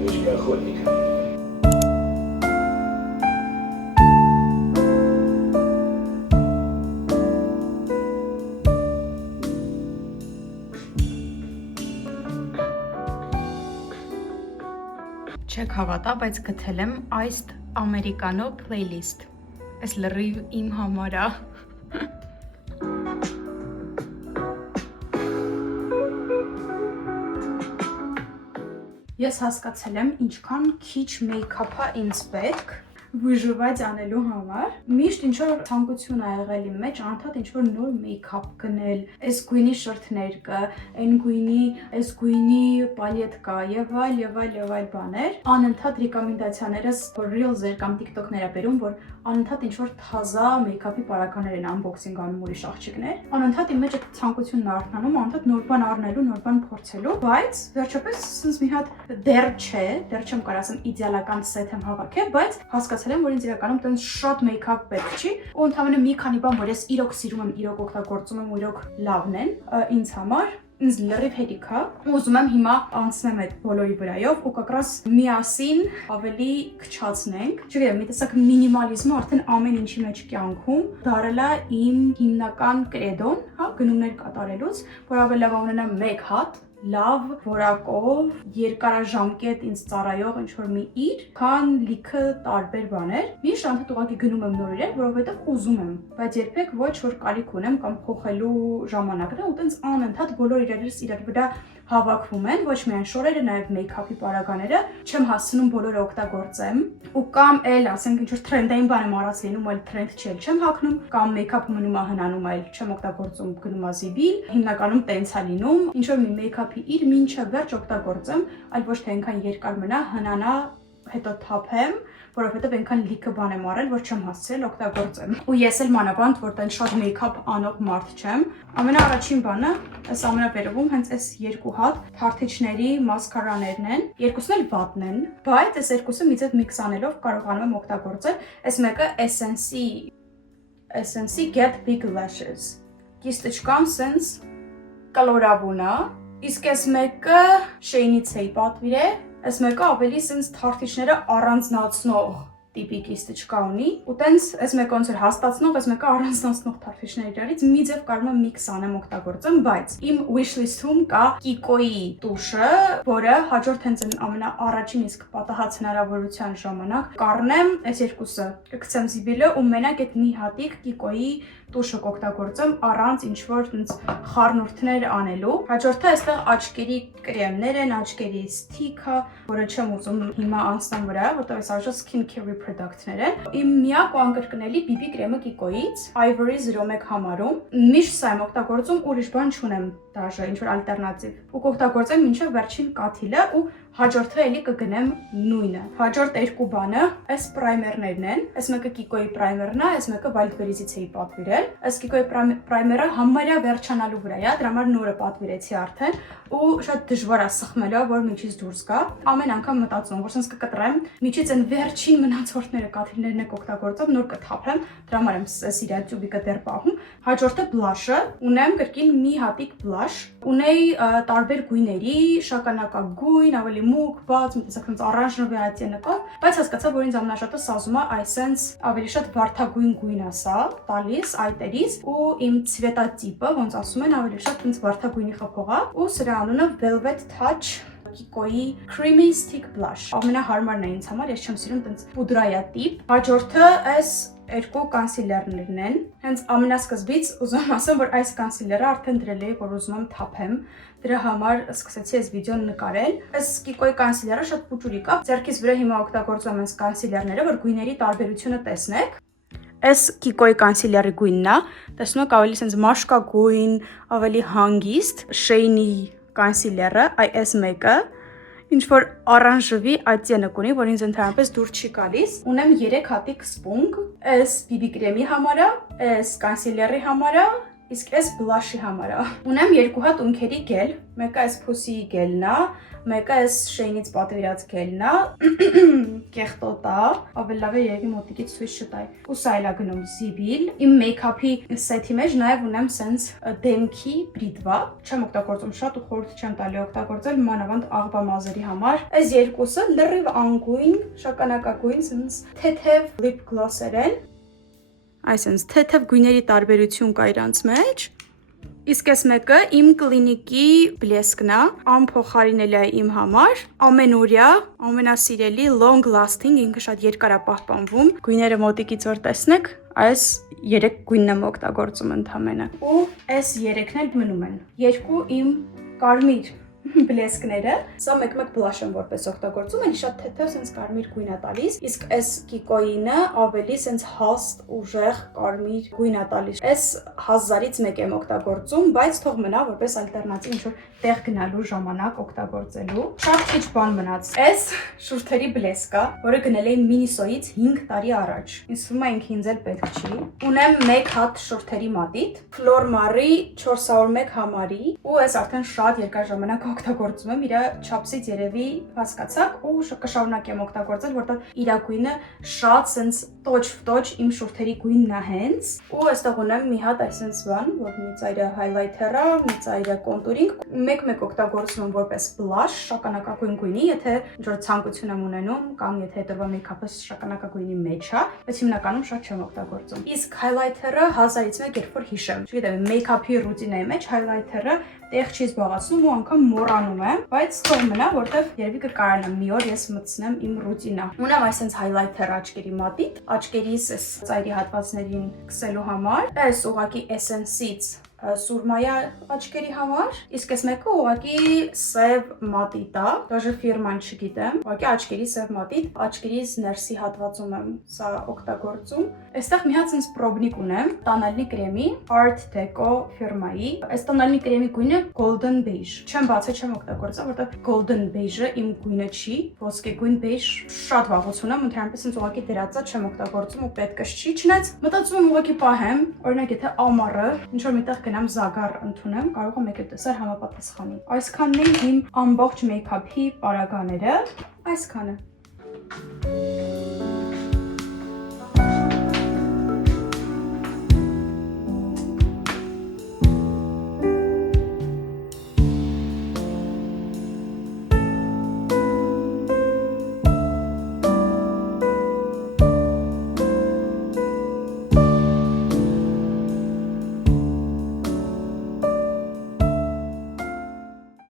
Девочка охотника. Չեք հավատա, բայց գտել եմ այս ամերիկանո playlist։ Այս լրիվ իմ համար է։ Ես հասկացել եմ, ինչքան քիչ մեյքափ է ինձ պետք վիժուված անելու համար։ Միշտ ինչ որ ցանկություն ա եղել իմ մեջ, անդադ ինչ որ նոր մեյքափ գնել, այս գույնի շրթներ կա, այն գույնի, այս գույնի պալետ կա եւ այլ բաներ։ Անընդհատ ռեկոմենդացիաներս որ Reels-եր կամ TikTok-ներ ա բերում, որ անընդհատ ինչ որ թազա մեյքափի պարագաներ են unboxing անում ուրիշ աղջիկներ։ Անընդհատ իմ մեջ այդ ցանկությունն արթնանում, անընդհատ նոր բան առնելու, նոր բան փորձելու, բայց վերջապես sense մի հատ դեռ չեմ կարող ասեմ իդեալական սեթ եմ հավաքել, բայց հասկացել եմ, որ ինձ իրականում տենց շատ մեյքափ պետք չի, ու ընդհանրապես մի քանի բան, որ ես իրոք սիրում եմ, իրոք օգտագործում եմ ու իրոք լավն են ինձ համար, ինձ լրիվ հետիք է, ու ուզում եմ հիմա անցնեմ այդ բոլորի վրայով ու կակրաս միասին ավելի քչացնենք։ Չգիտեմ, մի տեսակ մինիմալիզմը արդեն ամեն ինչի մեջ կյանքում դարել է իմ հիմնական կրեդոն, հա, գնումներ կատարելուց, որ ավելի լավ ունենամ մեկ հատ լավ որակով երկարաժամկետ ինձ ծառայող ինչ-որ մի իր, քան լիքը տարբեր բաներ։ Միշտ անդադ ուղղակի գնում եմ նոր իրեր, որովհետև ուզում եմ, բայց երբեք ոչ որ կարիք ունեմ կամ փոխելու ժամանակն է, ու տենց անընդհատ բոլոր իրերս իրար վրա հավաքվում են, ոչ միայն շորերը, նաև մեյքափի պարագաները, չեմ հասցնում բոլորը օգտագործեմ, ու կամ էլ ասենք ինչ-որ թրենդային բան եմ արած լինում, այլ թրենդ չեմ հագնում, կամ մեյքափը մնում է հնանում, այլ չեմ օգտագործում, գնում է զիբիլ, հիմնականում տենց է լինում, ինչ-որ մի մեյքափի իր մինչև վերջ օգտագործեմ, այլ ոչ թե այնքան երկար մնա, հնանա, հետո թափեմ, որովհետև այնքան լիքը բան եմ արել, որ չեմ հասցրել օգտագործեմ։ Ու ես էլ մանավանդ, որ տենց շատ մեյքափ անող մարդ չեմ։ Ամենաառաջին բանը, այս ամենավերևում հենց այս երկու հատ թարթիչների մասկարաներն են, երկուսն էլ վատն են, բայց այս երկուսը միձև միքս անելով կարողանում եմ օգտագործել։ Այս մեկը Essence Get Big Lashes։ Կիստիչկան sense կլորավուն է, իսկ այս մեկը Shane-ից էի պատվիրել։ Այս մեկը ավելի sense թարթիչները առանձնացնող տիպի կիստիչկա ունի, ու տենց այս մեկը ոնց էր հաստացնող, այս մեկը առանձնացնող թարթիչների իրարից մի ձև կարող եմ միքս անեմ օգտագործեմ, բայց իմ wishlist-ում կա Kiko-ի տուշը, որը հաջորդ հենց ամենաառաջին իսկ պատահած հնարավորության ժամանակ կառնեմ այս երկուսը, կգցեմ զիբիլը ու մենակ այդ մի հատիկ Kiko-ի տուշը կօգտագործեմ առանց ինչ-որ խառնուրդներ անելու։ Հաջորդը այստեղ աչքերի կրեմներ են, աչքերի սթիքը, որը չեմ ուզում հիմա անցնեմ վրա, որտեղ այս արժե skin care product-ներ են։ Իմ միակ ու անկրկնելի BB կրեմը Kiko-ից, Ivory 01 համարում։ Միշտ սա եմ օգտագործում, ուրիշ բան չունեմ դաժե, ինչ-որ ալտերնատիվ։ Ու կօգտագործեմ մինչև վերջին կաթիլը ու հաջորդը էլի կգնեմ նույնը։ Հաջորդ երկու բանը այս պրայմերներն են։ Այս մեկը Kiko-ի պրայմերն է, այս մեկը Wildberries-ից էի պատվիրել։ Այս Kiko-ի պրայմերը համարյա վերջանալու վրա է, դրա համար նորը պատվիրեցի արդեն ու շատ դժվար է սխմելը, որ միջից դուրս գա։ Ամեն անգամ մտածում, որ sense կկտրեմ, միջից այն վերջին մնացորդները կաթիլներն եք օգտագործում, նոր կթափեմ, դրա համար եմ սիրած տյուբիկը դեռ պահում։ Հաջորդը բլաշը, ունեմ կրկին մի հատիկ բլաշ, ունեի տարբեր գույների, շագանակագույն, ավելի մուգ, բաց, մի տեսակ sense orange-նովի ատենկով, բայց հասկացա, որ ինձ ամենաշատը սազում է այս sense ավելի շատ վարդագույն գույն է սա, տալիս այտերից ու իմ ցվետատիպը, ոնց ասում են, ավելի շատ ինձ վարդագույնի խփող է, ու սրա անունը Velvet Touch Kiko-ի Creamy Stick Blush։ Ամենահարմարն է ինձ համար, ես չեմ սիրում տենց պուդրայա տիպ։ Հաջորդը այս երկու կանսիլերներն են։ Հենց ամենասկզբից ուզում եմ ասեմ, որ այս կանսիլերը արդեն դրել էի, որ ուզում եմ թափեմ։ Դրա համար սկսեցի այս վիդեոն նկարել։ Այս Kiko-ի կանսիլերը շատ փուճուրիկ է։ Ձեռքիս վրա հիմա օգտագործում եմ այս կանսիլերները, որ գույների տարբերությունը տեսնեք։ Այս Kiko-ի կանսիլերի գույնն է, տեսնում եք ավելի sense մաշկագույն, ավելի հանգիստ, Shane-ի կանսիլերը, այս մեկը, ինչ որ orange-ի ատենակ ունի, որ ինձ ընդհանրապես դուր չի գալիս։ Ունեմ 3 հատիկ սպունգ, այս BB կրեմի համար, այս կանսիլերի համար Իսկ այս blush-ի համար է։ Ունեմ երկու հատ ունքերի գել, մեկը այս Pussy-ի գելն է, մեկը այս Shane-ից պատվիրած գելն է։ Կեղտոտ է, ավելի լավ է երևի մոտիկից ցույց չտայ։ Ու սա էլ է գնում Zibil։ Իմ make-up-ի սեթի մեջ նաև ունեմ sense դեմքի բրիտվա։ Չեմ օգտագործում շատ ու խորհուրդ չեմ տալի օգտագործել մանավանդ աղբա մազերի համար։ Այս երկուսը լրիվ անգույն, շագանակագույն sense թեթև lip gloss-եր են։ Այսինքն թեթև գույների տարբերություն կա իրանց մեջ։ Իսկ այս մեկը իմ կլինիկի բլեսկն է, անփոխարինելի է իմ համար, ամենօրյա, ամենասիրելի long lasting, ինքը շատ երկար է պահպանվում։ Գույները մոտիկից որ տեսնեք, այս 3 գույնն եմ օգտագործում ընդամենը։ Ու այս 3-ն էլ մնում են։ Երկու իմ կարմիր բլեսկները, սա մեկ-մեկ blush եմ որպես օգտագործում, էլի շատ թեթև sense կարմիր գույն է տալիս, իսկ այս Kiko-ինը ավելի sense հաստ ուժեղ կարմիր գույն է տալիս։ Այս 1000-ից մեկ եմ օգտագործում, բայց թող մնա որպես ալտերնատիվ ինչ-որ տեղ գնալու ժամանակ օգտագործելու։ Շատ քիչ բան մնաց։ Այս շուրթերի բլեսկա, որը գնել էի Miniso-ից 5 տարի առաջ։ Ինձ թվում է ինքը ինձ էլ պետք չի։ Ունեմ 1 հատ շուրթերի մատիտ, Flor Marie 401 համարի, ու այս արդեն շատ երկար ժամանակ օգտագործում եմ, իր չափսից երևի հասկացաք ու կշարունակեմ օգտագործել, որտեղ իր գույնը շատ sense տոչ իմ շուրթերի գույնն է հենց։ Ու այստեղ ունեմ մի հատ այսպես բան, որ մի ծայրը highlighter-ը, մի ծայրը contouring, մեկ-մեկ օգտագործում եմ որպես blush, շագանակագույն գույնի, եթե ինչ-որ ցանկություն եմ ունենում, կամ եթե հետևա make-up-ը շագանակագույնի մեջ է, բայց հիմնականում շատ չեմ օգտագործում։ Իսկ highlighter-ը 1000-ից մեկ երբ որ հիշեմ, չգիտեմ, make-up-ի ռուտինայի մեջ highlighter-ը տեղ չի զբաղացնում ու անգամ մոռանում եմ, բայց թող մնա, որտեղ երևի կկարանամ մի օր ես մտցնեմ իմ ռուտինա։ Ունեմ այսպես highlighter աչքերի մատիտ, աչքերիս այս ծայրի հատվածներին քսելու համար, այս ուղղակի Essence-ից սուրմայա աչքերի համար, իսկ այս մեկը ուղղակի սև մատիտ է, դաժե ֆիրման չգիտեմ, ուղղակի աչքերի սև մատիտ, աչքերիս ներսի հատվածում եմ սա օգտագործում։ Այստեղ մի հատ sense պրոբնիկ ունեմ, տոնալնի կրեմի Art Deco ֆիրմայի։ Այս տոնալնի կրեմի գույնը golden beige։ Չեմ բացել, չեմ օգտագործել, որտեղ golden beige-ը իմ գույնը չի, ոսկեգույն beige շատ վաղուց ունեմ, ընդհանրապես sense ուղղակի դերածա չեմ օգտագործում ու պետքս չի, չնայած մտածում եմ ուղղակի պահեմ, օրինակ եթե ամառը ինչ որ միտեղ գնամ զագար ընդունեմ, կարող եմ եկել տեսար համապատասխանի։ Այսքանն են իմ ամբողջ make-up-ի պարագաները, այսքանը։